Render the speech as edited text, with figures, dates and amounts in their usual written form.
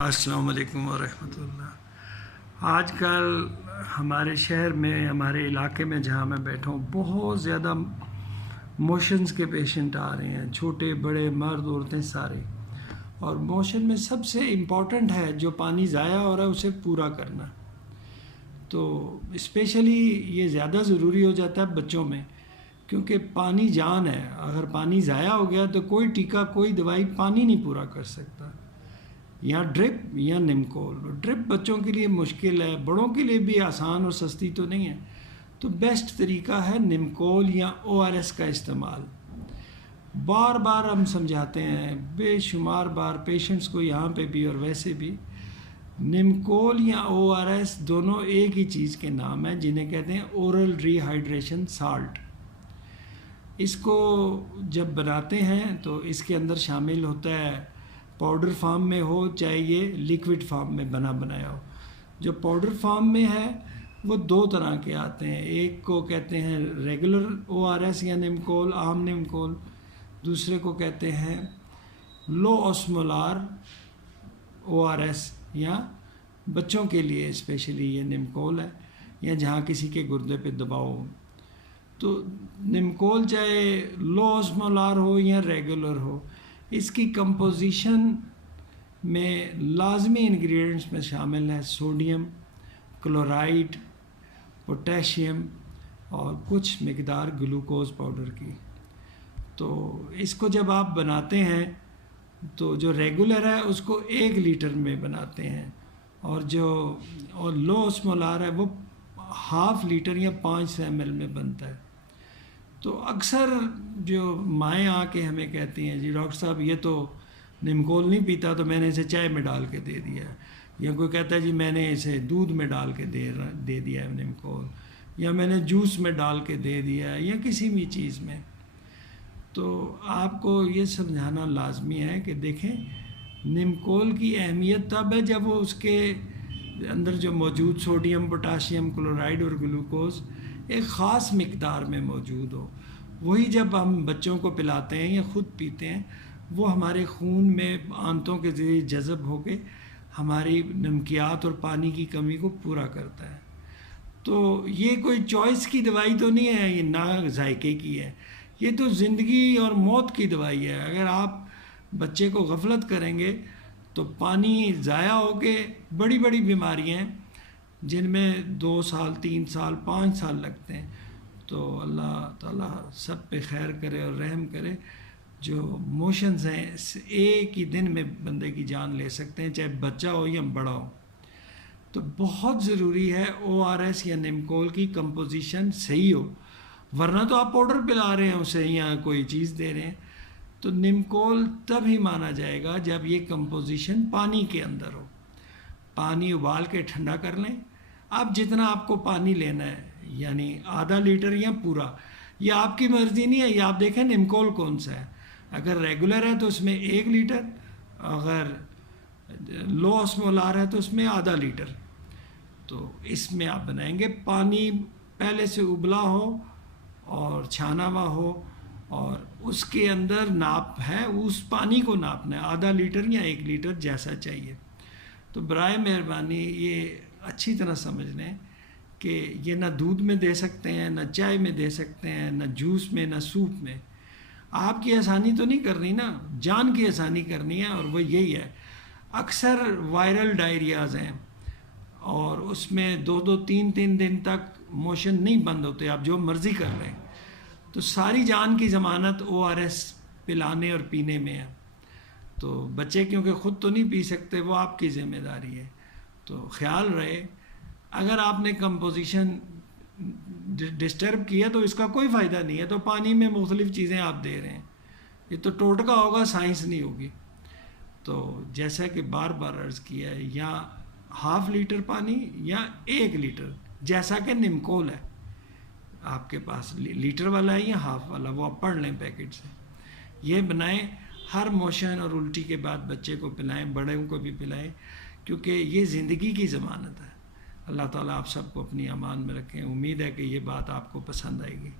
السلام علیکم ورحمۃ اللہ۔ آج کل ہمارے شہر میں، ہمارے علاقے میں جہاں میں بیٹھا ہوں، بہت زیادہ موشنز کے پیشنٹ آ رہے ہیں، چھوٹے بڑے مرد عورتیں سارے۔ اور موشن میں سب سے امپورٹنٹ ہے جو پانی ضائع ہو رہا ہے اسے پورا کرنا۔ تو اسپیشلی یہ زیادہ ضروری ہو جاتا ہے بچوں میں، کیونکہ پانی جان ہے۔ اگر پانی ضائع ہو گیا تو کوئی ٹیکہ کوئی دوائی پانی نہیں پورا کر سکتا، یا ڈرپ یا نمکول۔ ڈرپ بچوں کے لیے مشکل ہے، بڑوں کے لیے بھی آسان اور سستی تو نہیں ہے، تو بیسٹ طریقہ ہے نمکول یا ORS کا استعمال۔ بار بار ہم سمجھاتے ہیں، بے شمار بار پیشنٹس کو، یہاں پہ بھی اور ویسے بھی، نمکول یا ORS دونوں ایک ہی چیز کے نام ہیں، جنہیں کہتے ہیں اورل ری ہائیڈریشن سالٹ۔ اس کو جب بناتے ہیں تو اس کے اندر شامل ہوتا ہے، پاؤڈر فارم میں ہو چاہے یہ لیکوڈ فارم میں بنا بنایا ہو۔ جو پاؤڈر فارم میں ہے وہ دو طرح کے آتے ہیں، ایک کو کہتے ہیں ریگولر ORS یا نمکول، عام نمکول، دوسرے کو کہتے ہیں لو اوسمولار ORS، یا بچوں کے لیے اسپیشلی یہ نمکول ہے، یا جہاں کسی کے گردے پہ دباؤ ہو۔ تو نمکول چاہے لو اوسمولار ہو یا ریگولر ہو، اس کی کمپوزیشن میں لازمی انگریڈینٹس میں شامل ہے سوڈیم، کلورائڈ، پوٹیشیم اور کچھ مقدار گلوکوز پاؤڈر کی۔ تو اس کو جب آپ بناتے ہیں تو جو ریگولر ہے اس کو 1 لیٹر میں بناتے ہیں، اور جو لو اوسمولار ہے وہ 1/2 لیٹر یا 500 ml میں بنتا ہے۔ تو اکثر جو مائیں آ کے ہمیں کہتی ہیں، جی ڈاکٹر صاحب یہ تو نمکول نہیں پیتا تو میں نے اسے چائے میں ڈال کے دے دیا ہے، یا کوئی کہتا ہے جی میں نے اسے دودھ میں ڈال کے دے دیا ہے نمکول، یا میں نے جوس میں ڈال کے دے دیا ہے، یا کسی بھی چیز میں۔ تو آپ کو یہ سمجھانا لازمی ہے کہ دیکھیں، نمکول کی اہمیت تب ہے جب وہ اس کے اندر جو موجود سوڈیم، پوٹاشیم، کلورائڈ اور گلوکوز ایک خاص مقدار میں موجود ہو۔ وہی جب ہم بچوں کو پلاتے ہیں یا خود پیتے ہیں، وہ ہمارے خون میں آنتوں کے ذریعے جذب ہو کے ہماری نمکیات اور پانی کی کمی کو پورا کرتا ہے۔ تو یہ کوئی چوائس کی دوائی تو نہیں ہے، یہ نہ ذائقے کی ہے، یہ تو زندگی اور موت کی دوائی ہے۔ اگر آپ بچے کو غفلت کریں گے تو پانی ضائع ہو کے بڑی بڑی بیماریاں ہیں جن میں 2 سال، 3 سال، 5 سال لگتے ہیں۔ تو اللہ تعالیٰ سب پہ خیر کرے اور رحم کرے۔ جو موشنز ہیں ایک ہی دن میں بندے کی جان لے سکتے ہیں، چاہے بچہ ہو یا بڑا ہو۔ تو بہت ضروری ہے ORS یا نمکول کی کمپوزیشن صحیح ہو، ورنہ تو آپ پاؤڈر پلا رہے ہیں اسے یا کوئی چیز دے رہے ہیں۔ تو نمکول تب ہی مانا جائے گا جب یہ کمپوزیشن پانی کے اندر ہو۔ پانی ابال کے ٹھنڈا کر لیں، اب جتنا آپ کو پانی لینا ہے، یعنی آدھا لیٹر یا پورا، یہ آپ کی مرضی نہیں ہے، یہ آپ دیکھیں نمکول کون سا ہے۔ اگر ریگولر ہے تو اس میں 1 لیٹر، اگر لو اوسمولار ہے تو اس میں آدھا لیٹر۔ تو اس میں آپ بنائیں گے، پانی پہلے سے ابلا ہو اور چھانا ہوا ہو، اور اس کے اندر ناپ ہے، اس پانی کو ناپنا ہے، آدھا لیٹر یا 1 لیٹر جیسا چاہیے۔ تو برائے مہربانی یہ اچھی طرح سمجھ لیں کہ یہ نہ دودھ میں دے سکتے ہیں، نہ چائے میں دے سکتے ہیں، نہ جوس میں، نہ سوپ میں۔ آپ کی آسانی تو نہیں کرنی نا، جان کی آسانی کرنی ہے، اور وہ یہی ہے۔ اکثر وائرل ڈائریاز ہیں اور اس میں 2 3 دن تک موشن نہیں بند ہوتے، آپ جو مرضی کر لیں، تو ساری جان کی ضمانت ORS پلانے اور پینے میں ہے۔ تو بچے کیونکہ خود تو نہیں پی سکتے، وہ آپ کی ذمہ داری ہے۔ تو خیال رہے، اگر آپ نے کمپوزیشن ڈسٹرب کیا تو اس کا کوئی فائدہ نہیں ہے۔ تو پانی میں مختلف چیزیں آپ دے رہے ہیں، یہ تو ٹوٹکا ہوگا، سائنس نہیں ہوگی۔ تو جیسا کہ بار بار عرض کیا ہے، یا 1/2 لیٹر پانی یا 1 لیٹر، جیسا کہ نمکول ہے آپ کے پاس، لیٹر والا ہے یا 1/2 والا، وہ آپ پڑھ لیں پیکٹ سے۔ یہ بنائیں، ہر موشن اور الٹی کے بعد بچے کو پلائیں، بڑوں کو بھی پلائیں، کیونکہ یہ زندگی کی ضمانت ہے۔ اللہ تعالیٰ آپ سب کو اپنی امان میں رکھیں۔ امید ہے کہ یہ بات آپ کو پسند آئے گی۔